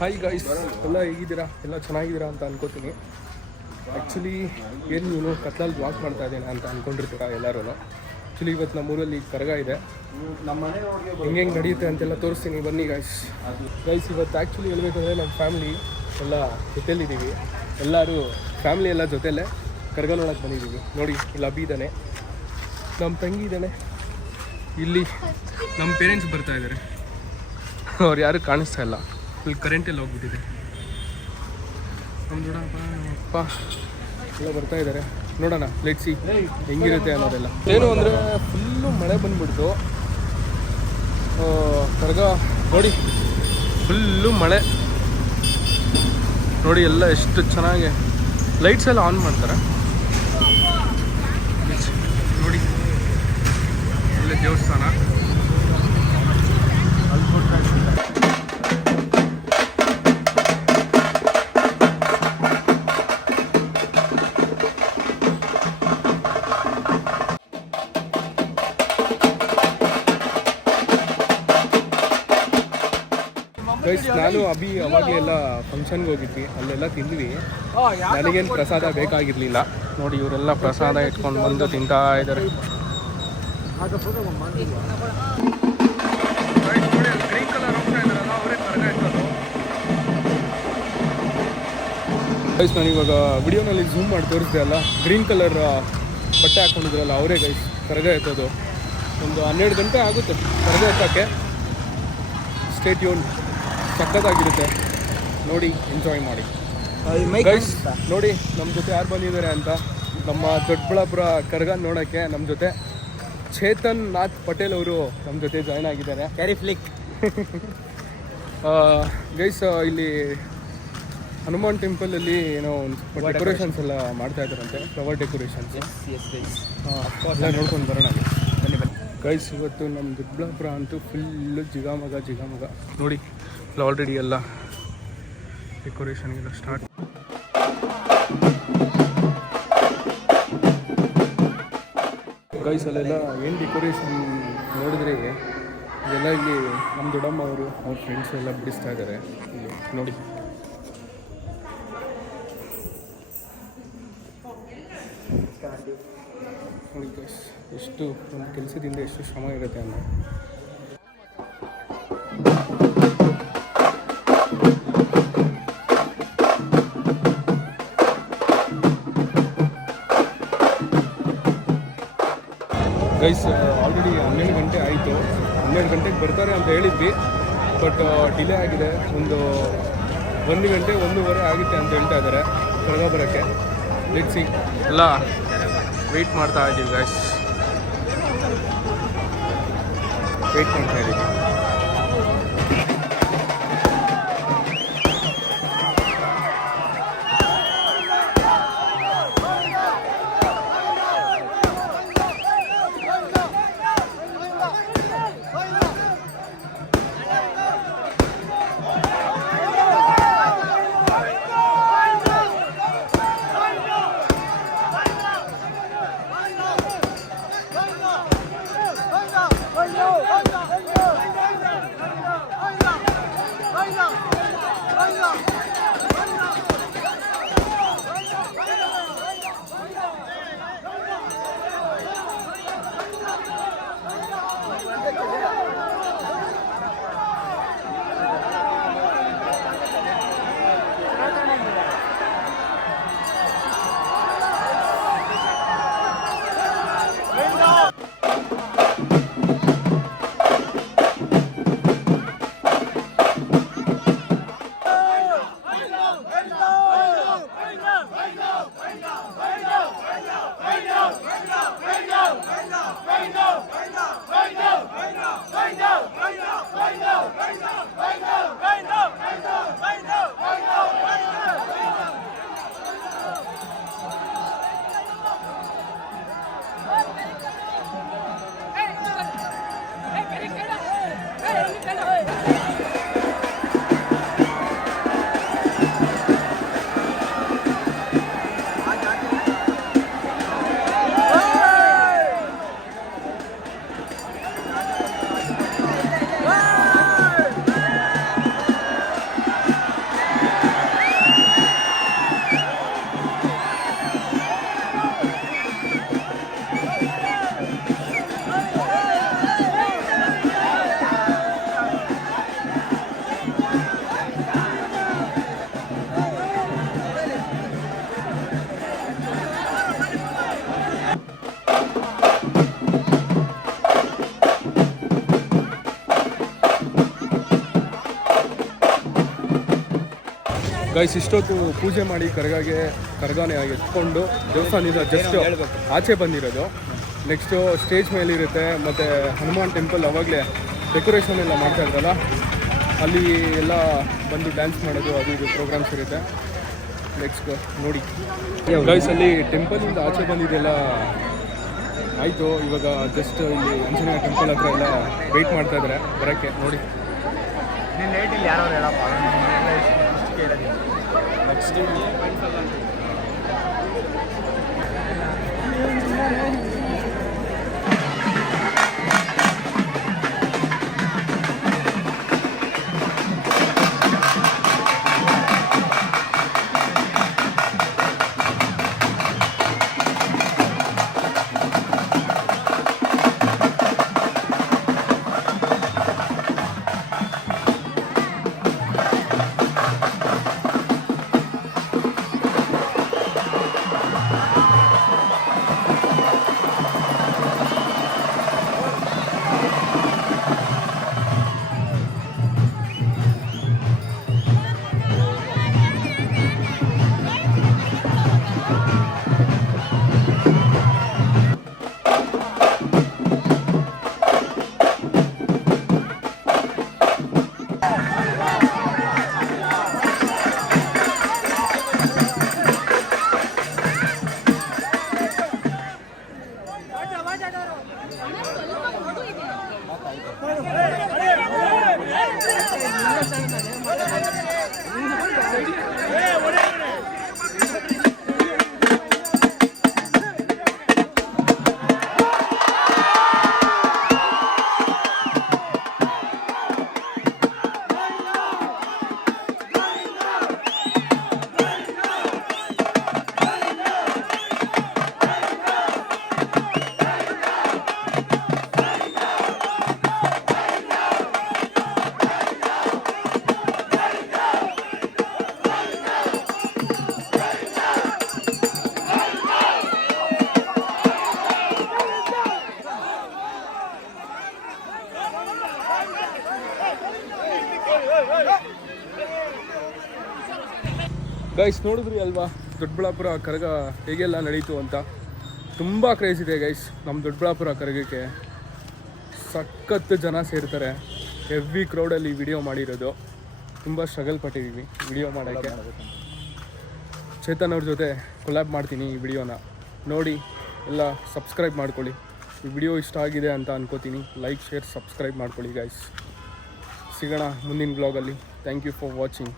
Hi guys, ಎಲ್ಲ ಹೇಗಿದ್ದೀರಾ? ಎಲ್ಲ ಚೆನ್ನಾಗಿದ್ದೀರಾ ಅಂತ ಅನ್ಕೋತೀನಿ. ಆ್ಯಕ್ಚುಲಿ ಏನು ನೀನು ಕತ್ಲಲ್ಲಿ ವಾಕ್ ಮಾಡ್ತಾ ಇದ್ದೇನೆ ಅಂತ ಅಂದ್ಕೊಂಡಿರ್ತೀರಾ ಎಲ್ಲರೂ. ಆ್ಯಕ್ಚುಲಿ ಇವತ್ತು ನಮ್ಮೂರಲ್ಲಿ ಕರಗ ಇದೆ. ಹೆಂಗೆ ನಡೆಯುತ್ತೆ ಅಂತೆಲ್ಲ ತೋರಿಸ್ತೀನಿ, ಬನ್ನಿ ಗೈಸ್. ಇವತ್ತು ಆ್ಯಕ್ಚುಲಿ ಹೇಳ್ಬೇಕಂದ್ರೆ ನಮ್ಮ ಫ್ಯಾಮಿಲಿ ಎಲ್ಲ ಜೊತೆಯಲ್ಲಿದ್ದೀವಿ. ಎಲ್ಲರೂ ಫ್ಯಾಮಿಲಿ ಎಲ್ಲ ಜೊತೆಯಲ್ಲೇ ಕರಗ ನೋಡೋಕ್ಕೆ ಬಂದಿದ್ದೀವಿ. ನೋಡಿ, ಇಲ್ಲಿ ಅಬ್ಬಿ ಇದ್ದಾನೆ, ನಮ್ಮ ತಂಗಿ ಇದ್ದಾನೆ, ಇಲ್ಲಿ ನಮ್ಮ ಪೇರೆಂಟ್ಸ್ ಬರ್ತಾ ಇದ್ದಾರೆ. ಅವ್ರು ಯಾರು ಕಾಣಿಸ್ತಾ ಇಲ್ಲ, ಇಲ್ಲಿ ಕರೆಂಟೆಲ್ಲ ಹೋಗ್ಬಿಟ್ಟಿದೆ. ನಮ್ಮ ದೊಡ್ಡಪ್ಪ ನಮ್ಮ ಅಪ್ಪ ಎಲ್ಲ ಬರ್ತಾ ಇದ್ದಾರೆ. ನೋಡೋಣ, ಲೆಟ್ಸ್ ಸಿ ಹೆಂಗಿರುತ್ತೆ ಅನ್ನೋದೆಲ್ಲ. ಏನು ಅಂದರೆ ಫುಲ್ಲು ಮಳೆ ಬಂದ್ಬಿಡ್ತು. ಕರಗ ನೋಡಿ, ಫುಲ್ಲು ಮಳೆ ನೋಡಿ, ಎಲ್ಲ ಎಷ್ಟು ಚೆನ್ನಾಗಿ ಲೈಟ್ಸ್ ಎಲ್ಲ ಆನ್ ಮಾಡ್ತಾರೆ ನೋಡಿ. ಒಳ್ಳೆ ದೇವಸ್ಥಾನ. ನಾನು ಅಭಿ ಅವಾಗಲೆಲ್ಲ ಫಂಕ್ಷನ್ಗೆ ಹೋಗಿದ್ವಿ, ಅಲ್ಲೆಲ್ಲ ತಿಂದ್ವಿ. ನನಗೇನು ಪ್ರಸಾದ ಬೇಕಾಗಿರಲಿಲ್ಲ. ನೋಡಿ, ಇವರೆಲ್ಲ ಪ್ರಸಾದ ಇಟ್ಕೊಂಡು ಬಂದು ತಿಂತಾ ಇದ್ದಾರೆ. ಗ್ರೀನ್ ಕಲರ್ ಹೋಗ್ತಾ ಇದ್ದಾರಲ್ಲ, ಅವರೇ ಕರಗ ಇಟ್ಟರು. ಗೈಸ್, ನಾನು ಇವಾಗ ವಿಡಿಯೋನಲ್ಲಿ ಝೂಮ್ ಮಾಡಿ ತೋರಿಸ್ದೆ ಅಲ್ಲ, ಗ್ರೀನ್ ಕಲರ್ ಬಟ್ಟೆ ಹಾಕ್ಕೊಂಡಿದ್ರಲ್ಲ ಅವರೇ ಗೈಸ್ ಕರಗ ಎತ್ತೋದು. ಒಂದು 12 ಗಂಟೆ ಆಗುತ್ತೆ ಕರಗ ಎತ್ತಕ್ಕೆ. ಸ್ಟೇ ಟ್ಯೂನ್, ಸಖತ್ತಾಗಿರುತ್ತೆ ನೋಡಿ, ಎಂಜಾಯ್ ಮಾಡಿ ಗೈಸ್. ನೋಡಿ ನಮ್ಮ ಜೊತೆ ಯಾರು ಬಂದಿದ್ದಾರೆ ಅಂತ. ನಮ್ಮ ದೊಡ್ಡಬಳ್ಳಾಪುರ ಕರಗ ನೋಡೋಕ್ಕೆ ನಮ್ಮ ಜೊತೆ ಚೇತನ್ ನಾಥ್ ಪಟೇಲ್ ಅವರು ನಮ್ಮ ಜೊತೆ ಜಾಯ್ನ್ ಆಗಿದ್ದಾರೆ. ಕ್ಯಾರಿ ಫ್ಲಿಕ್ ಗೈಸ್, ಇಲ್ಲಿ ಹನುಮಾನ್ ಟೆಂಪಲಲ್ಲಿ ಏನೋ ಒಂದು ಸ್ವಲ್ಪ ಡೆಕೋರೇಷನ್ಸ್ ಎಲ್ಲ ಮಾಡ್ತಾ ಇದ್ದಾರಂತೆ, ಫ್ಲವರ್ ಡೆಕೋರೇಷನ್ಸ್. ಎಲ್ಲ ನೋಡ್ಕೊಂಡು ಬರೋಣ ಬನ್ನಿ ಬನ್ನಿ ಗೈಸ್. ಇವತ್ತು ನಮ್ಮ ದೊಡ್ಡಬಳ್ಳಾಪುರ ಅಂತೂ ಫುಲ್ಲು ಜಿಗಾಮಗ ನೋಡಿ. ಆಲ್ರೆಡಿ ಎಲ್ಲ ಡೆಕೋರೇಷನ್ಗೆಲ್ಲ ಸ್ಟಾರ್ಟ್. ಗೈಸ್, ಅಲ್ಲೆಲ್ಲ ಏನು ಡೆಕೋರೇಷನ್ ನೋಡಿದ್ರೆ ಇದೆಲ್ಲ ಇಲ್ಲಿ ನಮ್ಮ ದೊಡ್ಡಮ್ಮ ಅವರು ಅವ್ರ ಫ್ರೆಂಡ್ಸ್ ಎಲ್ಲ ಬಿಡಿಸ್ತಾ ಇದ್ದಾರೆ ಇಲ್ಲಿ ನೋಡಿ. ನೋಡಿ ಗೈಸ್, ಎಷ್ಟು ಒಂದು ಕೆಲಸದಿಂದ ಎಷ್ಟು ಶ್ರಮ ಇರುತ್ತೆ ಅನ್ನೋ. ಗೈಸ್, ಆಲ್ರೆಡಿ 12 ಗಂಟೆ ಆಯಿತು. 12 ಗಂಟೆಗೆ ಬರ್ತಾರೆ ಅಂತ ಹೇಳಿದ್ವಿ, ಬಟ್ ಡಿಲೇ ಆಗಿದೆ. ಒಂದು 1 ಗಂಟೆ 1:15 ಆಗುತ್ತೆ ಅಂತ ಹೇಳ್ತಾ ಇದ್ದಾರೆ ಕರಗ ಬರೋಕ್ಕೆ. ಲೆಟ್ಸ್ ಸಿ, ಎಲ್ಲ ವೆಯ್ಟ್ ಮಾಡ್ತಾ ಇದ್ದೀವಿ ಗೈಸ್, ವೆಯ್ಟ್ ಮಾಡ್ತಾ ಇದ್ದೀವಿ. ಗೈಸ್ ಇಷ್ಟೊತ್ತು ಪೂಜೆ ಮಾಡಿ ಕರಗಾನೆ ಎತ್ಕೊಂಡು ದೇವಸ್ಥಾನದಿಂದ ಜಸ್ಟ್ ಆಚೆ ಬಂದಿರೋದು. ನೆಕ್ಸ್ಟು ಸ್ಟೇಜ್ ಮೇಲಿರುತ್ತೆ, ಮತ್ತು ಹನುಮಾನ್ ಟೆಂಪಲ್ ಅವಾಗಲೇ ಡೆಕೋರೇಷನ್ ಎಲ್ಲ ಮಾಡ್ತಾ ಇದ್ರಲ್ಲ, ಅಲ್ಲಿ ಎಲ್ಲ ಬಂದು ಡ್ಯಾನ್ಸ್ ಮಾಡೋದು ಅದು ಇದು ಪ್ರೋಗ್ರಾಮ್ಸ್ ಇರುತ್ತೆ. ನೆಕ್ಸ್ಟ್ ನೋಡಿ ಗೈಸ್, ಅಲ್ಲಿ ಟೆಂಪಲಿಂದ ಆಚೆ ಬಂದಿದ್ದೆಲ್ಲ ಆಯಿತು. ಇವಾಗ ಜಸ್ಟ್ ಇಲ್ಲಿ ಆಂಜನೇಯ ಟೆಂಪಲ್ ಹತ್ರ ಎಲ್ಲ ವೆಯ್ಟ್ ಮಾಡ್ತಾ ಇದ್ದಾರೆ ಬರೋಕ್ಕೆ. ನೋಡಿ ನೆಕ್ಸ್ಟ್ ಗೈಸ್ ನೋಡಿದ್ರಿ ಅಲ್ವಾ ದೊಡ್ಡಬಳ್ಳಾಪುರ ಕರಗ ಹೇಗೆಲ್ಲ ನಡೀತು ಅಂತ. ತುಂಬ ಕ್ರೇಜ್ ಇದೆ ಗೈಸ್ ನಮ್ಮ ದೊಡ್ಡಬಳ್ಳಾಪುರ ಕರಗಕ್ಕೆ. ಸಖತ್ತು ಜನ ಸೇರ್ತಾರೆ. ಹೆವಿ ಕ್ರೌಡಲ್ಲಿ ವಿಡಿಯೋ ಮಾಡಿರೋದು. ತುಂಬ ಸ್ಟ್ರಗಲ್ ಪಟ್ಟಿದ್ದೀವಿ ವಿಡಿಯೋ ಮಾಡೋಕ್ಕೆ. ಚೇತನ್ ಅವ್ರ ಜೊತೆ ಕೊಲ್ಯಾಬ್ ಮಾಡ್ತೀನಿ ಈ ವಿಡಿಯೋನ ನೋಡಿ. ಎಲ್ಲ ಸಬ್ಸ್ಕ್ರೈಬ್ ಮಾಡ್ಕೊಳ್ಳಿ. ಈ ವಿಡಿಯೋ ಇಷ್ಟ ಆಗಿದೆ ಅಂತ ಅನ್ಕೋತೀನಿ. ಲೈಕ್ ಶೇರ್ ಸಬ್ಸ್ಕ್ರೈಬ್ ಮಾಡ್ಕೊಳ್ಳಿ ಗೈಸ್. ಸಿಗೋಣ ಮುಂದಿನ ಬ್ಲಾಗಲ್ಲಿ. Thank you for watching.